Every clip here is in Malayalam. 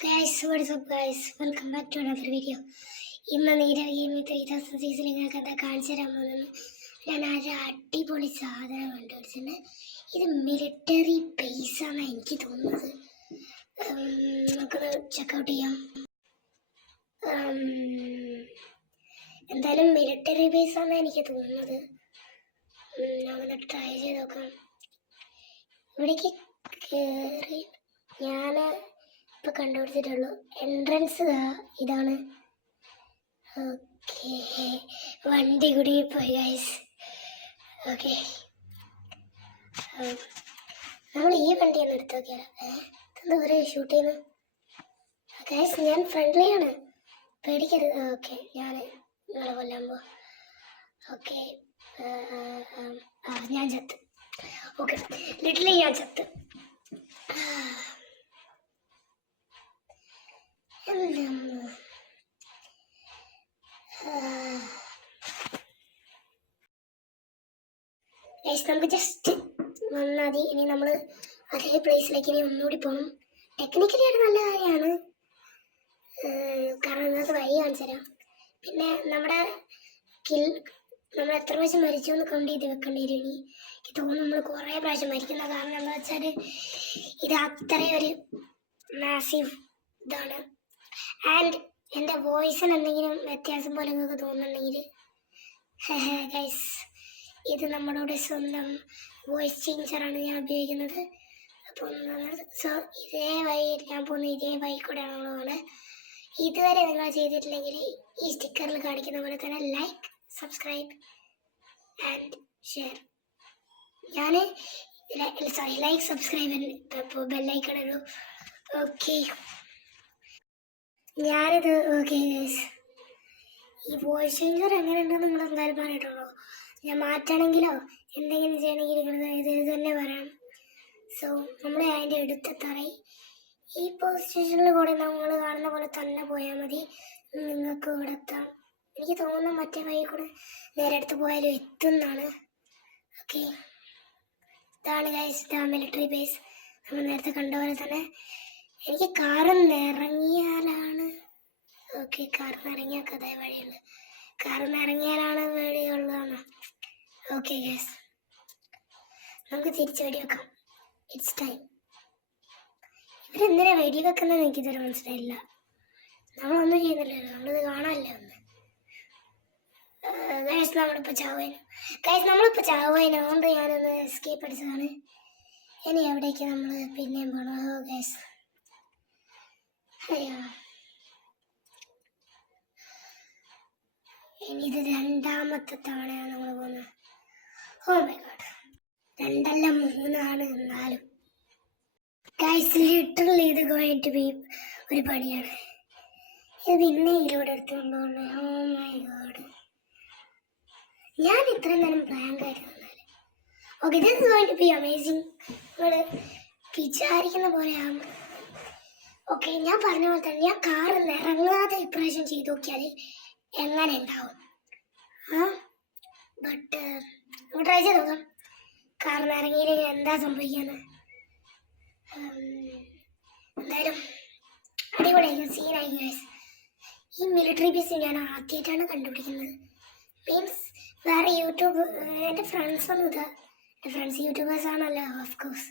Guys, what is up guys? Welcome back to another video. ഇന്ന് നീരവി 3000 സീസൺ നിങ്ങൾക്ക് എന്താ കാണിച്ചു തരാൻ പോകുന്നത്. ഞാൻ ഒരു അടിപൊളി സാധനം കണ്ടുപിടിച്ചിട്ടുണ്ട്. ഇത് മിലിറ്ററി ബേസ് ആണ് എനിക്ക് തോന്നുന്നത്. നമുക്കത് ചെക്കൗട്ട് ചെയ്യാം. എന്തായാലും മിലിറ്ററി ബേസ് ആണ് എനിക്ക് തോന്നുന്നത്. നമുക്കൊന്ന് ട്രൈ ചെയ്ത് നോക്കാം. ഇവിടേക്ക് കയറി ഞാൻ ഇപ്പോൾ കണ്ടുപിടിച്ചിട്ടുള്ളൂ. എൻട്രൻസ് ഇതാണ്. ഓക്കെ, വണ്ടി കൂടി പോയി ഗൈസ്. ഓക്കെ, നമ്മൾ ഈ വണ്ടി ഒന്ന് എടുത്ത് നോക്കിയാലോ. എന്താ ഒരു ഷൂട്ട് ചെയ്യുന്നു ഗൈസ്. ഞാൻ ഫ്രണ്ട്ലിയാണ്, പേടിക്കരുത്. ഓക്കെ, ഞാൻ നിങ്ങളെ കൊല്ലാൻ പോവാ. ഓക്കെ, ഞാൻ ചത്ത്. ഓക്കെ, ലിറ്ററലി ഞാൻ ചത്ത്. നമുക്ക് ജസ്റ്റ് വന്നാൽ മതി. ഇനി നമ്മൾ അതേ പ്ലേസിലേക്ക് ഇനി ഒന്നുകൂടി പോകണം. ടെക്നിക്കലി അത് നല്ല കാര്യമാണ്, കാരണം നിങ്ങൾക്ക് വഴി കാണിച്ചു തരാം. പിന്നെ നമ്മൾ എത്ര പ്രാവശ്യം മരിച്ചു എന്ന് കൗണ്ട് ചെയ്ത് വെക്കേണ്ടി വരും. ഇനി എനിക്ക് തോന്നുന്നു നമ്മൾ കുറേ പ്രാവശ്യം മരിക്കുന്ന. കാരണം എന്താ വെച്ചാൽ ഇത് അത്രയും ഒരു മാസീവ് ഇതാണ്. ആൻഡ് എൻ്റെ വോയിസിന് എന്തെങ്കിലും വ്യത്യാസം പോലെ നിങ്ങൾക്ക് തോന്നുന്നുണ്ടെങ്കിൽ ഗൈസ്, ഇത് നമ്മളോട് സ്വന്തം വോയിസ് ചേഞ്ചറാണ് ഞാൻ ഉപയോഗിക്കുന്നത്. അപ്പം സോ ഇതേ വഴി ഞാൻ പോകുന്ന ഇതേ വഴി കൂടെയാണ് നമ്മൾ പോകുന്നത്. ഇതുവരെ നിങ്ങൾ ചെയ്തിട്ടില്ലെങ്കിൽ ഈ സ്റ്റിക്കറിൽ കാണിക്കുന്ന പോലെ തന്നെ ലൈക്ക്, സബ്സ്ക്രൈബ് ആൻഡ് ഷെയർ. ഞാൻ ലൈക്ക്, സബ്സ്ക്രൈബ്, ഇപ്പോൾ ബെല്ലൈക്കൺ ഇടൂ. ഓക്കെ, ഞാനിത് ഓക്കെ ഗൈസ്. ഈ വോയിസ് ചേഞ്ചർ എങ്ങനെയുണ്ടെന്ന് നിങ്ങൾ എന്തായാലും പറഞ്ഞിട്ടുള്ളൂ. ഞാൻ മാറ്റണമെങ്കിലോ എന്തെങ്കിലും ചെയ്യണമെങ്കിൽ ഇത് തന്നെ പറയാം. സോ നമ്മൾ അതിൻ്റെ അടുത്തെത്താറായി. ഈ പൊസിഷനിൽ കൂടെ നമ്മൾ കാണുന്ന പോലെ തന്നെ പോയാൽ മതി, നിങ്ങൾക്ക് ഇവിടെ എത്താം. എനിക്ക് തോന്നുന്നു മറ്റേ വഴി കൂടെ നേരെ അടുത്ത് പോയാലും എത്തുന്നതാണ്. ഓക്കെ, ഇതാണ് ഗൈസ്, ഇതാണ് മിലിറ്ററി ബേസ്. നമ്മൾ നേരത്തെ കണ്ട പോലെ തന്നെ. എനിക്ക് കാറിൽ നിന്ന് ഇറങ്ങിയാലാണ് ഓക്കെ, കാറിൽ നിന്ന് ഇറങ്ങിയാൽ അതേ വഴിയുള്ളു. കാറിൽ നിന്ന് ഇറങ്ങിയാലാണ് വഴിയുള്ളതാണ്. ഓക്കെ ഗൈസ്, നമുക്ക് തിരിച്ച് വെടിവെക്കാം. It's time. ഇവരെന്തിനാ വെടിവെക്കുന്നതെന്ന് എനിക്കിതുവരെ മനസ്സിലായില്ല. നമ്മളൊന്നും ചെയ്യുന്നില്ലല്ലോ, നമ്മളിത് കാണാനല്ലേ ഒന്ന്. ഗൈസ്, നമ്മളിപ്പോൾ ചാവുകയാണ്. അതുകൊണ്ട് ഞാനൊന്ന് എസ്കേപ്പ് അടിച്ചതാണ്. ഇനി എവിടേക്ക് നമ്മൾ പിന്നെയും പോകണം. ഓ ഗൈസ്, അയ്യോ, ഇനി ഇത് രണ്ടാമത്തെ തവണയാണ് നമ്മൾ പോകുന്നത്. ഓ മൈ ഗോഡ്, 2 അല്ല 3 എന്നാലും ഗൈസ് ലിറ്ററലി ഇത് ഗോയിങ് ടു ബി ഒരു പണിയാണ്. ഇത് പിന്നെ ഇതിലൂടെ എടുത്തുകൊണ്ടുപോകണേ. ഓ മൈ ഗോഡ്, ഞാൻ ഇത്രയും നേരം ബ്ലാങ്ക് ആയിരുന്നു. Okay, this is going to be amazing. നിങ്ങൾ വിചാരിക്കുന്ന പോലെയാണ്. ഓക്കെ, ഞാൻ പറഞ്ഞ പോലെ തന്നെ ഞാൻ കാറിൽ നിന്ന് ഇറങ്ങാതെ ഇപ്രാവശ്യം ചെയ്ത് നോക്കിയാൽ എങ്ങനെ ഉണ്ടാവും. ബട്ട് നമുക്ക് ട്രൈ ചെയ്ത് നോക്കാം. കാറിൽ നിന്ന് ഇറങ്ങിയില്ലെങ്കിൽ എന്താ സംഭവിക്കുന്നത്. എന്തായാലും അടിപൊളിയായിരിക്കും, സീനായിരിക്കും ഗൈസ്. ഈ മിലിറ്ററി ബേസ് ഞാൻ ആദ്യമായിട്ടാണ് കണ്ടുപിടിക്കുന്നത്. മീൻസ് വേറെ എൻ്റെ ഫ്രണ്ട്സൊന്നും എൻ്റെ ഫ്രണ്ട്സ് യൂട്യൂബേഴ്സ് ആണല്ലോ, ഓഫ് കോഴ്സ്.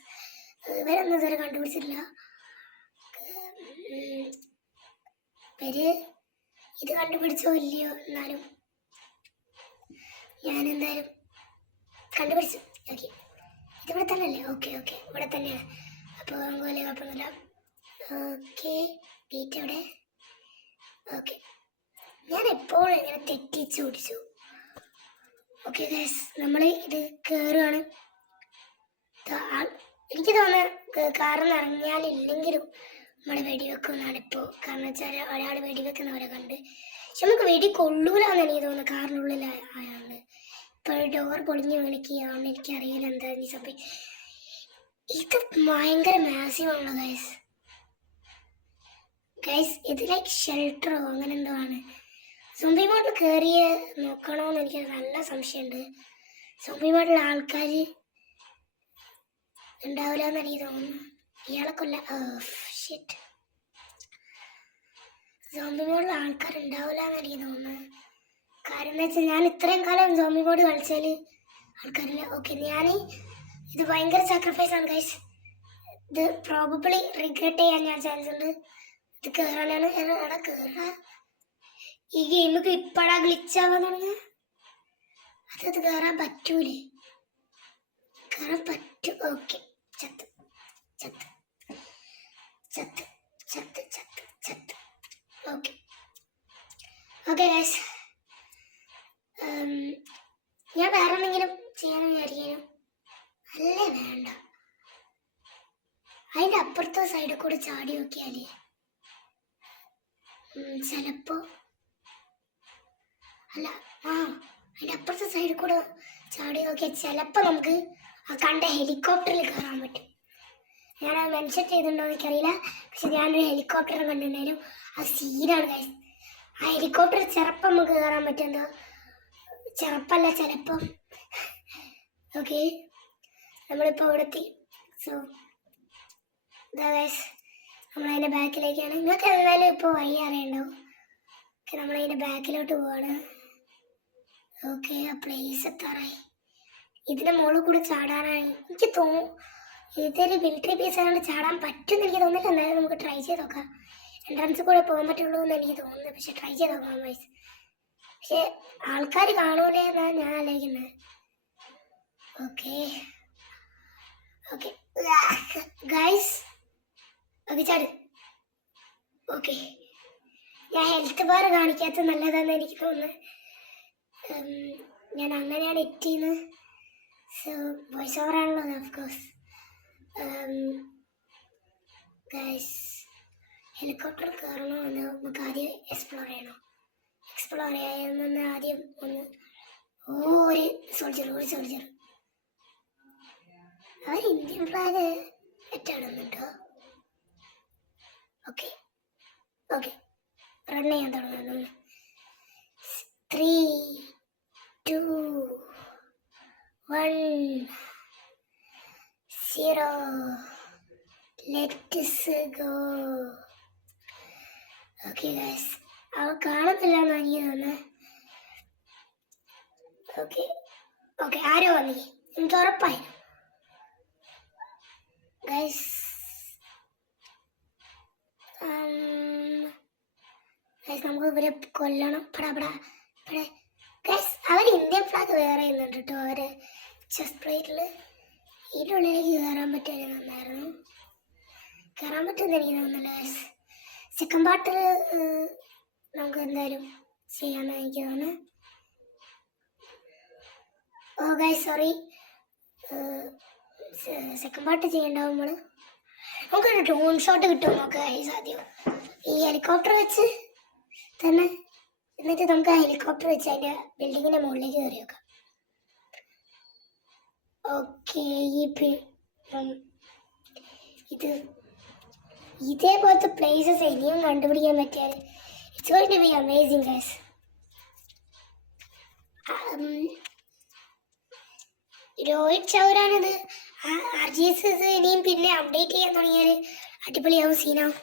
ഇവരൊന്നും ഇതുവരെ കണ്ടുപിടിച്ചിട്ടില്ല. ഇവര് ഇത് കണ്ടുപിടിച്ചോ ഇല്ലയോ, എന്നാലും ഞാനെന്തായാലും കണ്ടുപിടിച്ചു. ഓക്കെ, ഇതിവിടെ തന്നെ അല്ലേ? ഓക്കെ, ഇവിടെ തന്നെയാണ്. അപ്പോൾ നമുക്ക് വലിയ കുഴപ്പമൊന്നുമില്ല. ഓക്കെ, ഗേറ്റ് എവിടെ? ഓക്കെ, ഞാൻ എപ്പോഴും ഇങ്ങനെ തെറ്റിച്ച് ഓടിച്ചു. ഓക്കെ ഗൈസ്, നമ്മൾ ഇത് കയറുകയാണ്. എനിക്ക് തോന്നുന്നത് കാറിൽ നിന്ന് ഇറങ്ങിയാലില്ലെങ്കിലും നമ്മൾ വെടിവെക്കുമെന്നാണ് ഇപ്പോൾ. കാരണം വെച്ചാൽ ഒരാൾ വെടിവെക്കുന്നവരെ കണ്ട്. പക്ഷെ നമുക്ക് വെടി കൊള്ളൂലെന്ന് എനിക്ക് തോന്നുന്നു, കാറിനുള്ളിൽ ആയാണ്ട്. ഇപ്പോൾ ഡോർ പൊളിഞ്ഞ് വിളിക്കുകയാണെന്ന് എനിക്കറിയില്ല എന്താണെന്ന് സംഭവിക്കും. ഇത് ഭയങ്കര മാസീവാണല്ലോ ഗൈസ്. ഇത് ലൈക്ക് ഷെൽട്ടറോ അങ്ങനെ എന്തോ ആണ്. സോംബി മോഡിൽ കയറിയ നോക്കണമെന്ന് എനിക്ക് നല്ല സംശയമുണ്ട്. സോംബി മോഡിൽ ആൾക്കാർ ഉണ്ടാവില്ല എന്ന് എനിക്ക് തോന്നുന്നു. ഇയാളെ കൊല്ല ഷിറ്റ്. സോംബി മോഡിൽ ആൾക്കാരുണ്ടാവില്ല എന്ന് എനിക്ക് തോന്നുന്നത്. കാര്യം എന്താ വെച്ചാൽ ഞാൻ ഇത്രയും കാലം സോംബി മോഡ് കളിച്ചാൽ ആൾക്കാരില്ല. ഓക്കെ, ഞാൻ ഇത് ഭയങ്കര സാക്രിഫൈസ് ആണ് ഗൈസ്. ഇത് പ്രോബബ്ലി റിഗ്രറ്റ് ചെയ്യാൻ ഞാൻ ചാൻസ് ഉണ്ട്. ഇത് കയറാനാണ് എടാ കയറാ. ഈ ഗെയിമൊക്കെ ഇപ്പഴാ ഗ്ലിച്ചാവാൻ തുടങ്ങിയ അത് കയറാൻ പറ്റൂലേ? കയറാൻ പറ്റൂ. ഓക്കെ, ചത്ത് ചത്ത് ചത്ത് ചത്ത് ചത്ത് ചത്ത്. ഓക്കെ ഓക്കെ ഗൈസ്, ഞാൻ വേറെ എന്തെങ്കിലും ചെയ്യാൻ വിചാരിക്കാനും അല്ലേ വേണ്ട. അതിൻ്റെ അപ്പുറത്തെ സൈഡിൽ കൂടെ ചാടി നോക്കിയാലേ ചിലപ്പോ അല്ല അതിൻ്റെ അപ്പുറത്തെ സൈഡിൽ കൂടെ ചാടി നോക്കിയാൽ ചിലപ്പോൾ നമുക്ക് ആ കണ്ട ഹെലികോപ്റ്ററിൽ കയറാൻ പറ്റും. ഞാൻ അത് മെൻഷൻ ചെയ്തിട്ടുണ്ടോ എനിക്കറിയില്ല, പക്ഷെ ഞാനൊരു ഹെലികോപ്റ്റർ കണ്ടിട്ടുണ്ടായാലും ആ സീനാണ് ഗൈസ്. ആ ഹെലികോപ്റ്റർ ചിലപ്പം നമുക്ക് കയറാൻ പറ്റുമെന്തോ, ചിലപ്പല്ല ചിലപ്പം. ഓക്കെ, നമ്മളിപ്പോൾ ഇവിടെ എത്തി. സോ ഇതാ ഗൈസ്, നമ്മളതിൻ്റെ ബാക്കിലേക്കാണ്. നിങ്ങൾക്ക് എന്തായാലും ഇപ്പോൾ വഴി അറിയണ്ടാവും. ഓക്കെ, നമ്മളതിൻ്റെ ബാക്കിലോട്ട് പോവാണ്. ഓക്കെ, ആ പ്ലേസ് എത്താറായി. ഇതിൻ്റെ മുകളിൽ കൂടെ ചാടാനായി എനിക്ക് തോന്നുന്നു. ഇതൊരു മിലിറ്ററി പീസ് ആയതുകൊണ്ട് ചാടാൻ പറ്റുമെന്ന് എനിക്ക് തോന്നുന്നില്ല. എന്നാലും നമുക്ക് ട്രൈ ചെയ്ത് നോക്കാം. എൻട്രൻസ് കൂടെ പോകാൻ പറ്റുള്ളൂ എന്ന് എനിക്ക് തോന്നുന്നത്, പക്ഷെ ട്രൈ ചെയ്ത് നോക്കാം ഗൈസ്. പക്ഷെ ആൾക്കാർ കാണൂലേ എന്നാണ് ഞാൻ ആലോചിക്കുന്നത്. ഓക്കെ ഓക്കെ ഗൈസ്, ഓക്കെ ചാട്. ഓക്കെ, ഞാൻ ഹെൽത്ത് ബാർ കാണിക്കാത്ത നല്ലതാണെന്ന് എനിക്ക് തോന്നുന്നത്. ഞാൻ അങ്ങനെയാണ് എത്തിയത്. സോ വോയിസ് ഓവർ ആണല്ലോ ഓഫ്കോഴ്സ്. ഗൈസ്, ഹെലികോപ്റ്റർ കയറണോ എന്ന് നമുക്ക് ആദ്യം എക്സ്പ്ലോർ ചെയ്യണോ? എക്സ്പ്ലോർ ചെയ്യാമെന്ന് ആദ്യം ഒന്ന് ഒരു സോൾജർ അവർ ഇന്ത്യൻ ഫ്ലാഗ് എറ്റാടുന്നുണ്ടോ? ഓക്കെ ഓക്കെ, റൺ ചെയ്യാൻ തുടങ്ങുന്നു. 3, 2, 1, 0. Let's go. ഓക്കെ ഗൈസ്, അവൾ കാണുന്നില്ല എന്ന് എനിക്ക് തോന്നുന്നത്. ഓക്കെ ഓക്കെ, ആരോ വന്നി, എനിക്ക് ഉറപ്പായി ഗൈസ്. നമുക്ക് ഇവരെ കൊല്ലണം. ഗൈസ്, അവർ ഇന്ത്യൻ ഫ്ലാഗ് വേറെ ചെയ്യുന്നുണ്ട് കേട്ടോ. അവർ ചെസ്റ്റ് പ്ലേറ്റിൽ ഇതിൻ്റെ ഉള്ളിലേക്ക് കയറാൻ പറ്റിയ നന്നായിരുന്നു. കയറാൻ പറ്റുമെന്ന് എനിക്ക് തോന്നുന്നില്ല ഗൈസ്. സെക്കൻഡ് പാർട്ടിൽ നമുക്ക് എന്തായാലും ചെയ്യാമെന്ന് എനിക്ക് തോന്നുന്നു. ഓ ഗൈസ് സോറി, സെക്കൻഡ് പാർട്ട് ചെയ്യണ്ടാവും നമ്മൾ. നമുക്കൊരു ഡ്രോൺ ഷോട്ട് കിട്ടും നോക്കാം ഗൈസ് ആദ്യം. ഈ ഹെലികോപ്റ്റർ വെച്ച് തന്നെ, എന്നിട്ട് നമുക്ക് ആ ഹെലികോപ്റ്റർ വെച്ച് അതിൻ്റെ ബിൽഡിങ്ങിൻ്റെ മുകളിലേക്ക് കയറി വെക്കാം. ഓക്കെ, ഇത് ഇതേപോലത്തെ പ്ലേസസ് ഇനിയും കണ്ടുപിടിക്കാൻ പറ്റിയാൽ it's going to be amazing guys. Rohit ചൗരാണിത്. RGS ഇനിയും പിന്നെ അപ്ഡേറ്റ് ചെയ്യാൻ തുടങ്ങിയാൽ അടിപൊളിയാവും, സീനാവും.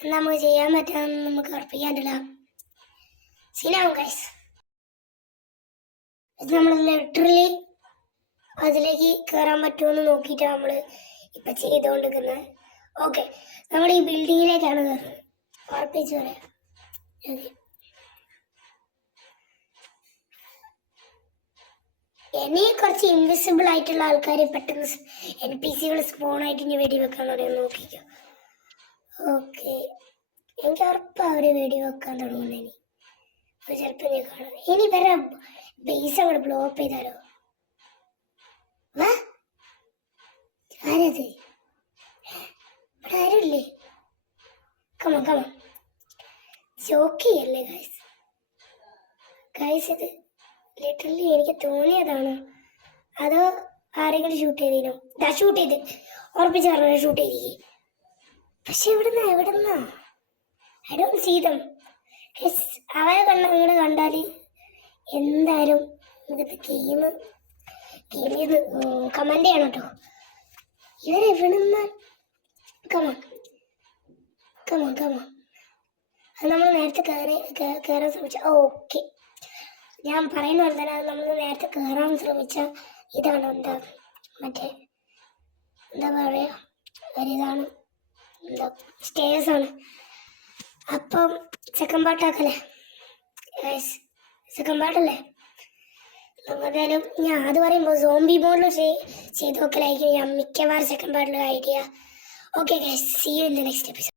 എന്താ നമുക്ക് ചെയ്യാൻ പറ്റാന്ന് നമുക്ക് ഉറപ്പിക്കാനില്ല, സീനാവും ഗൈസ്. ഇത് നമ്മൾ ലിറ്ററലി അതിലേക്ക് കയറാൻ പറ്റുമെന്ന് നോക്കിയിട്ടാണ് നമ്മൾ ഇപ്പം ചെയ്തുകൊണ്ടിരിക്കുന്നത്. ഓക്കെ, നമ്മൾ ഈ ബിൽഡിങ്ങിലേക്കാണ് കയറുന്നത്, ഉറപ്പിച്ച് പറയാം. ഓക്കെ, ഇനി കുറച്ച് ഇൻവിസിബിൾ ആയിട്ടുള്ള ആൾക്കാർ പെട്ടെന്ന് NPCകൾ സ്പോണായിട്ട് ഇനി വെടിവെക്കാൻ തുടങ്ങി നോക്കിക്കോ. ഓക്കെ, എനിക്ക് ഉറപ്പാണ് അവർ വെടിവെക്കാൻ തുടങ്ങുന്നത്. ഇനി അപ്പോൾ ചിലപ്പോൾ നീ കാണാം. ഇനി വരെ ബേസ് അവിടെ ബ്ലോക്ക് ചെയ്താലോ? വാ, ആരത്? ഇവിടെ ആരുമില്ലേ? കമ ജോക്കിയല്ലേ ഗൈസ്? ഇത് ലിറ്ററലി എനിക്ക് തോന്നിയതാണ്, അതോ ആരെങ്കിലും ഷൂട്ട് ചെയ്തീനോ? ഷൂട്ട് ചെയ്ത് ഉറപ്പിച്ച് പറഞ്ഞ ഷൂട്ട് ചെയ്തിരിക്കും. പക്ഷെ എവിടുന്നാ ഐ ഡോണ്ട് സീ ദം. അവരെ അങ്ങോട്ട് കണ്ടാൽ എന്തായാലും നമുക്കിത് ഗെയിം ചെയ്ത് കമൻറ്റ് ചെയ്യണം കേട്ടോ. ഇവരെവിടുന്ന കമ അത് നമ്മൾ നേരത്തെ കയറാൻ ശ്രമിച്ച ഓക്കെ ഞാൻ പറയുന്ന പോലെ തന്നെ അത് നമ്മൾ നേരത്തെ കയറാൻ ശ്രമിച്ച ഇതാണ് എന്താ മറ്റേ എന്താ പറയുക ഒരിതാണ് എന്താ സ്റ്റേഴ്സാണ്. അപ്പം സെക്കൻഡ് പാർട്ടാക്കല്ലേ സെക്കൻഡ് പാർട്ടല്ലേ? എന്തായാലും ഞാൻ അത് പറയുമ്പോൾ സോംബി മോഡിൽ ചെയ്ത് നോക്കലായിരിക്കും ഞാൻ മിക്കവാറും സെക്കൻഡ് പാർട്ടിൽ idea. Okay guys, see you in the next episode.